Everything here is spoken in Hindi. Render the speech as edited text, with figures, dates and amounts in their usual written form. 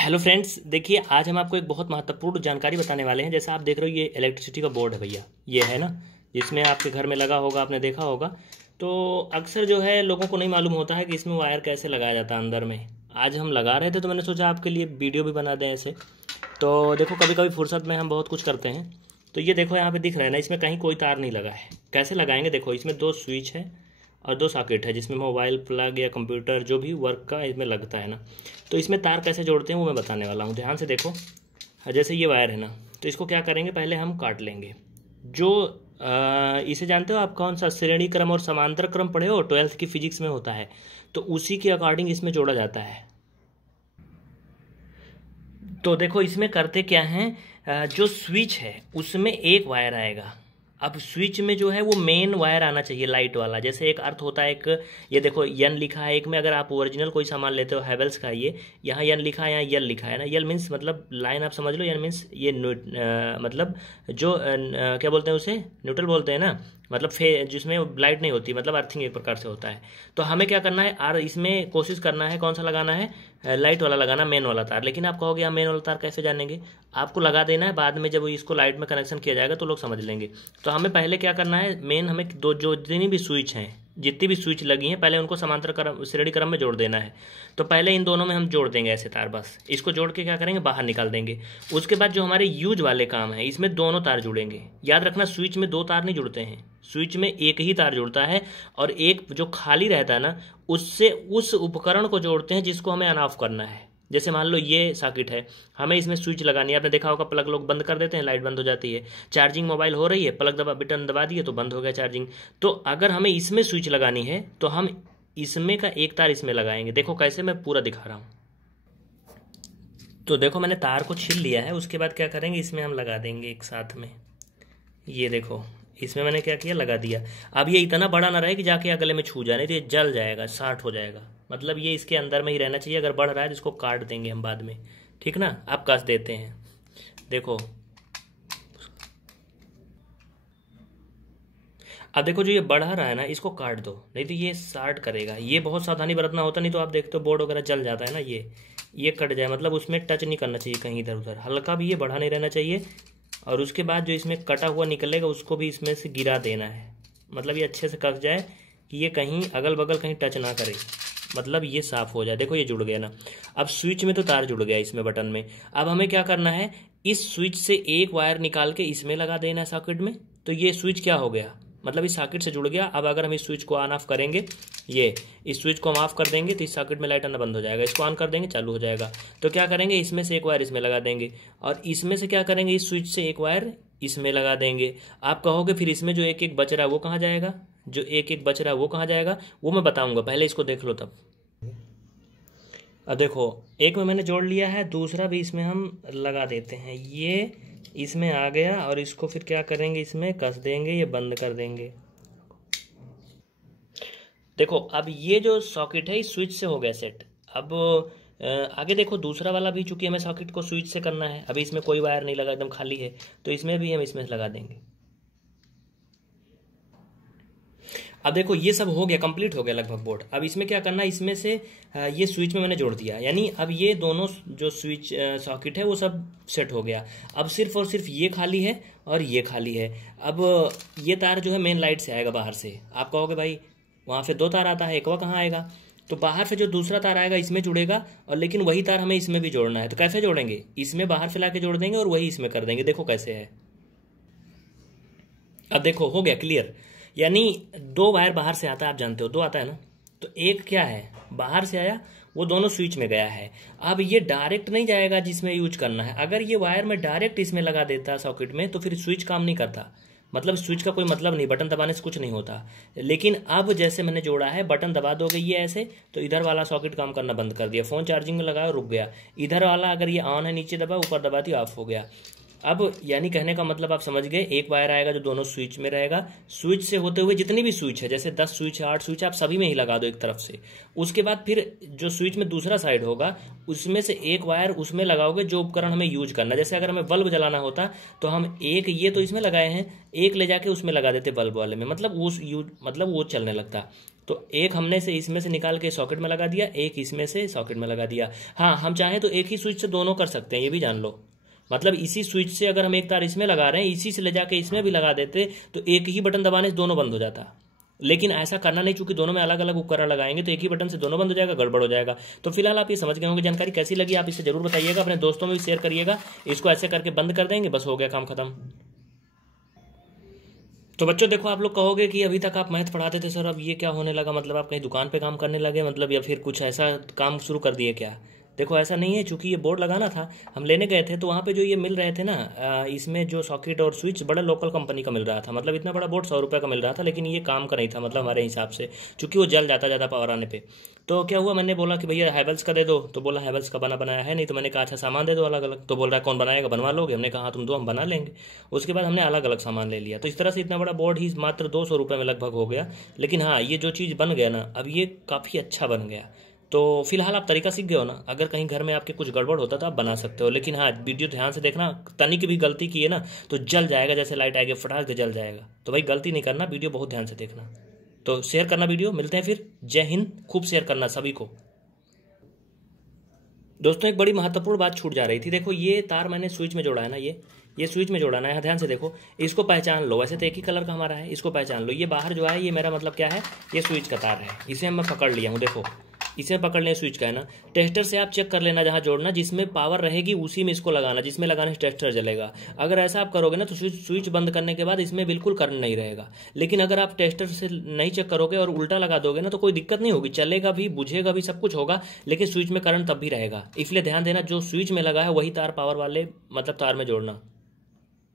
हेलो फ्रेंड्स, देखिए आज हम आपको एक बहुत महत्वपूर्ण जानकारी बताने वाले हैं। जैसा आप देख रहे हो, ये इलेक्ट्रिसिटी का बोर्ड है भैया, ये है ना, जिसमें आपके घर में लगा होगा, आपने देखा होगा। तो अक्सर जो है लोगों को नहीं मालूम होता है कि इसमें वायर कैसे लगाया जाता है अंदर में। आज हम लगा रहे थे तो मैंने सोचा आपके लिए वीडियो भी बना दें ऐसे। तो देखो, कभी कभी फुर्सत में हम बहुत कुछ करते हैं। तो ये देखो, यहाँ पे दिख रहा है ना, इसमें कहीं कोई तार नहीं लगा है। कैसे लगाएंगे? देखो, इसमें दो स्विच है और दो सॉकेट है, जिसमें मोबाइल प्लग या कंप्यूटर जो भी वर्क का इसमें लगता है ना। तो इसमें तार कैसे जोड़ते हैं वो मैं बताने वाला हूँ, ध्यान से देखो। जैसे ये वायर है ना, तो इसको क्या करेंगे, पहले हम काट लेंगे। जो इसे जानते हो आप, कौन सा श्रेणी क्रम और समांतर क्रम पढ़े हो, 12th की फिजिक्स में होता है। तो उसी के अकॉर्डिंग इसमें जोड़ा जाता है। तो देखो, इसमें करते क्या हैं, जो स्विच है उसमें एक वायर आएगा। अब स्विच में जो है वो मेन वायर आना चाहिए, लाइट वाला। जैसे एक अर्थ होता है, एक ये देखो यन लिखा है एक में। अगर आप ओरिजिनल कोई सामान लेते हो हैवेल्स का, ये यहाँ यन लिखा है, यहाँ यल लिखा है ना। यल मीन्स मतलब लाइन, आप समझ लो। यन मीन्स ये मतलब जो क्या बोलते हैं उसे, न्यूट्रल बोलते हैं ना। मतलब जिसमें लाइट नहीं होती, मतलब अर्थिंग एक प्रकार से होता है। तो हमें क्या करना है, इसमें कोशिश करना है कौन सा लगाना है, लाइट वाला लगाना, मेन वाला तार। लेकिन आप कहोगे हम मेन वाला तार कैसे जानेंगे? आपको लगा देना है, बाद में जब इसको लाइट में कनेक्शन किया जाएगा तो लोग समझ लेंगे। तो हमें पहले क्या करना है, मेन हमें दो जो जितनी भी स्विच हैं, जितनी भी स्विच लगी हैं, पहले उनको समांतर क्रम, श्रेणी क्रम में जोड़ देना है। तो पहले इन दोनों में हम जोड़ देंगे ऐसे तार, बस इसको जोड़ के क्या करेंगे, बाहर निकाल देंगे। उसके बाद जो हमारे यूज वाले काम है, इसमें दोनों तार जुड़ेंगे। याद रखना, स्विच में दो तार नहीं जुड़ते हैं, स्विच में एक ही तार जुड़ता है। और एक जो खाली रहता है ना, उससे उस उपकरण को जोड़ते हैं जिसको हमें ऑन ऑफ करना है। जैसे मान लो ये सॉकेट है, हमें इसमें स्विच लगानी है। आपने देखा होगा, प्लग लोग बंद कर देते हैं, लाइट बंद हो जाती है। चार्जिंग मोबाइल हो रही है, प्लग दबा, बटन दबा दिए तो बंद हो गया चार्जिंग। तो अगर हमें इसमें स्विच लगानी है तो हम इसमें का एक तार इसमें लगाएंगे। देखो कैसे, मैं पूरा दिखा रहा हूँ। तो देखो, मैंने तार को छील लिया है। उसके बाद क्या करेंगे, इसमें हम लगा देंगे एक साथ में। ये देखो, इसमें मैंने क्या किया, लगा दिया। अब ये इतना बड़ा ना रहे कि जाके गले में छू जाए, नहीं तो ये जल जाएगा, शॉर्ट हो जाएगा। मतलब ये इसके अंदर में ही रहना चाहिए। अगर बढ़ रहा है तो इसको काट देंगे हम बाद में, ठीक ना। आप कस देते हैं, देखो। अब देखो, जो ये बढ़ा रहा है ना, इसको काट दो, नहीं तो ये शॉर्ट करेगा। ये बहुत सावधानी बरतना होता, नहीं तो आप देखते हो बोर्ड वगैरह जल जाता है ना। ये कट जाए, मतलब उसमें टच नहीं करना चाहिए कहीं इधर उधर, हल्का भी ये बढ़ा नहीं रहना चाहिए। और उसके बाद जो इसमें कटा हुआ निकलेगा उसको भी इसमें से गिरा देना है। मतलब ये अच्छे से कस जाए कि ये कहीं अगल बगल कहीं टच ना करे, मतलब ये साफ हो जाए। देखो, ये जुड़ गया ना। अब स्विच में तो तार जुड़ गया, इसमें बटन में। अब हमें क्या करना है, इस स्विच से एक वायर निकाल के इसमें लगा देना है सॉकेट में। तो ये स्विच क्या हो गया, मतलब इस सॉकेट से जुड़ गया। अब अगर हम इस स्विच को ऑन ऑफ करेंगे, ये इस स्विच को हम ऑफ कर देंगे तो इस सॉकेट में लाइट आना बंद हो जाएगा। इसको ऑन कर देंगे, चालू हो जाएगा। तो क्या करेंगे, इसमें से एक वायर इसमें लगा देंगे, और इसमें से क्या करेंगे, इस स्विच से एक वायर इसमें लगा देंगे। आप कहोगे फिर इसमें जो एक एक बच रहा है वो कहाँ जाएगा, जो एक एक बच रहा है वो कहाँ जाएगा, वो मैं बताऊंगा, पहले इसको देख लो तब। अब देखो, एक में मैंने जोड़ लिया है, दूसरा भी इसमें हम लगा देते हैं। ये इसमें आ गया, और इसको फिर क्या करेंगे, इसमें कस देंगे, ये बंद कर देंगे। देखो, अब ये जो सॉकेट है इस स्विच से हो गया सेट। अब आगे देखो, दूसरा वाला भी, चूंकि हमें सॉकेट को स्विच से करना है, अभी इसमें कोई वायर नहीं लगा, एकदम खाली है, तो इसमें भी हम इसमें लगा देंगे। अब देखो, ये सब हो गया, कंप्लीट हो गया लगभग बोर्ड। अब इसमें क्या करना है, इसमें से ये स्विच में मैंने जोड़ दिया, यानी अब ये दोनों जो स्विच सॉकेट है वो सब सेट हो गया। अब सिर्फ और सिर्फ ये खाली है और ये खाली है। अब ये तार जो है मेन लाइट से आएगा बाहर से। आप कहोगे भाई वहाँ से दो तार आता है, एक वह कहाँ आएगा? तो बाहर से जो दूसरा तार आएगा इसमें जुड़ेगा, और लेकिन वही तार हमें इसमें भी जोड़ना है। तो कैसे जोड़ेंगे, इसमें बाहर से ला के जोड़ देंगे और वही इसमें कर देंगे। देखो कैसे है। अब देखो, हो गया क्लियर। यानी दो वायर बाहर से आता है, आप जानते हो दो आता है ना। तो एक क्या है, बाहर से आया, वो दोनों स्विच में गया है। अब ये डायरेक्ट नहीं जाएगा जिसमें यूज करना है। अगर ये वायर में डायरेक्ट इसमें लगा देता सॉकेट में, तो फिर स्विच काम नहीं करता। मतलब स्विच का कोई मतलब नहीं, बटन दबाने से कुछ नहीं होता। लेकिन अब जैसे मैंने जोड़ा है, बटन दबा दोगे ये ऐसे, तो इधर वाला सॉकेट काम करना बंद कर दिया। फोन चार्जिंग में लगाया, रुक गया। इधर वाला अगर ये ऑन है, नीचे दबा, ऊपर दबा दिया, ऑफ हो गया। अब यानी कहने का मतलब आप समझ गए, एक वायर आएगा जो दोनों स्विच में रहेगा। स्विच से होते हुए जितनी भी स्विच है, जैसे 10 स्विच है, 8 स्विच है, आप सभी में ही लगा दो एक तरफ से। उसके बाद फिर जो स्विच में दूसरा साइड होगा, उसमें से एक वायर उसमें लगाओगे जो उपकरण हमें यूज करना। जैसे अगर हमें बल्ब जलाना होता तो हम एक ये तो इसमें लगाए हैं, एक ले जाके उसमें लगा देते बल्ब वाले में, मतलब वो चलने लगता। तो एक हमने से इसमें से निकाल के सॉकेट में लगा दिया, एक इसमें से सॉकेट में लगा दिया। हाँ, हम चाहें तो एक ही स्विच से दोनों कर सकते हैं, ये भी जान लो। मतलब इसी स्विच से अगर हम एक तार इसमें लगा रहे हैं, इसी से ले जाके इसमें भी लगा देते तो एक ही बटन दबाने से दोनों बंद हो जाता। लेकिन ऐसा करना नहीं, चूंकि दोनों में अलग अलग उपकरण लगाएंगे तो एक ही बटन से दोनों बंद हो जाएगा, गड़बड़ हो जाएगा। तो फिलहाल आप ये समझ गए होंगे। जानकारी कैसी लगी आप इसे जरूर बताइएगा, अपने दोस्तों में भी शेयर करिएगा। इसको ऐसे करके बंद कर देंगे, बस हो गया काम खत्म। तो बच्चों देखो, आप लोग कहोगे कि अभी तक आप मैथ पढ़ाते थे सर, अब ये क्या होने लगा, मतलब आप कहीं दुकान पे काम करने लगे मतलब, या फिर कुछ ऐसा काम शुरू कर दिए क्या? देखो ऐसा नहीं है, चूंकि ये बोर्ड लगाना था, हम लेने गए थे तो वहाँ पे जो ये मिल रहे थे ना, इसमें जो सॉकेट और स्विच बड़ा लोकल कंपनी का मिल रहा था। मतलब इतना बड़ा बोर्ड 100 रुपये का मिल रहा था, लेकिन ये काम का नहीं था मतलब हमारे हिसाब से, चूंकि वो जल जाता ज़्यादा पावर आने पे। तो क्या हुआ, मैंने बोला कि भैया हैवेल्स का दे दो, तो बोला हैवेल्स का बना बनाया है नहीं। तो मैंने कहा अच्छा सामान दे दो अलग अलग। तो बोल रहा है कौन बनाएगा, बनवा लोगे? हमने कहा तुम दो, हम बना लेंगे। उसके बाद हमने अलग अलग सामान ले लिया। तो इस तरह से इतना बड़ा बोर्ड ही मात्र 200 रुपये में लगभग हो गया। लेकिन हाँ, ये जो चीज़ बन गया ना, अब ये काफ़ी अच्छा बन गया। तो फिलहाल आप तरीका सीख गए हो ना। अगर कहीं घर में आपके कुछ गड़बड़ होता तो आप बना सकते हो, लेकिन हाँ वीडियो ध्यान से देखना, तनिक भी गलती की है ना तो जल जाएगा, जैसे लाइट आएगी फटाक से जल जाएगा। तो भाई गलती नहीं करना, वीडियो बहुत ध्यान से देखना। तो शेयर करना वीडियो, मिलते हैं फिर। जय हिंद, खूब शेयर करना सभी को। दोस्तों एक बड़ी महत्वपूर्ण बात छूट जा रही थी। देखो ये तार मैंने स्विच में जोड़ा है ना, ये स्विच में जोड़ना है, ध्यान से देखो। इसको पहचान लो, वैसे तो एक ही कलर का हमारा है, इसको पहचान लो। ये बाहर जो है ये मेरा मतलब क्या है, ये स्विच का तार है। इसे मैं पकड़ लिया हूँ, देखो इसे पकड़ लें, स्विच का है ना। टेस्टर से आप चेक कर लेना जहाँ जोड़ना, जिसमें पावर रहेगी उसी में इसको लगाना, जिसमें लगाने से टेस्टर जलेगा। अगर ऐसा आप करोगे ना तो स्विच बंद करने के बाद इसमें बिल्कुल करंट नहीं रहेगा। लेकिन अगर आप टेस्टर से नहीं चेक करोगे और उल्टा लगा दोगे ना तो कोई दिक्कत नहीं होगी, चलेगा भी, बुझेगा भी, सब कुछ होगा, लेकिन स्विच में करंट तब भी रहेगा। इसलिए ध्यान देना, जो स्विच में लगा है वही तार पावर वाले मतलब तार में जोड़ना।